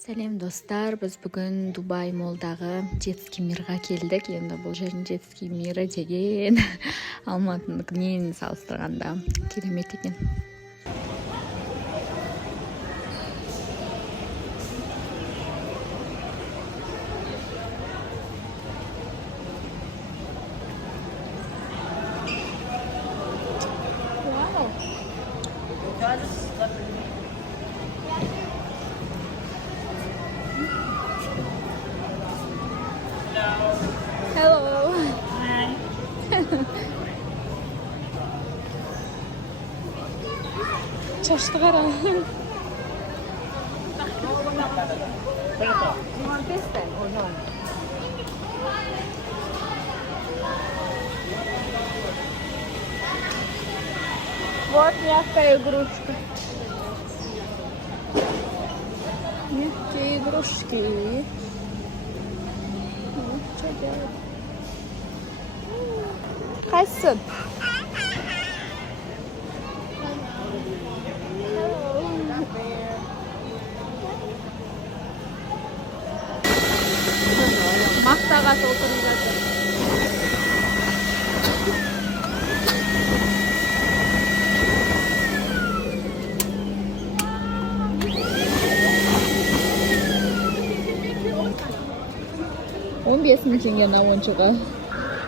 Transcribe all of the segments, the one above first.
Сәлем достар, біз бүгін Дубай молдағы Жетский мирға келдік. Енді бұл жердің Жетский мирі деген Алматыныкінен салыстырғанда керемет екен. Hello. Hi. Çaştı qara. Вот мягкая игрушка. Мягкие игрушки. Что делать? Qaysi? Maqtaga o'tirib yotdi. $15,000 на ойыншығы.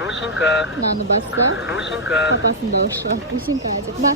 Бусинка. Мынаны басса, Бусинка. қапасында ұшырап, бусинка айтып. На.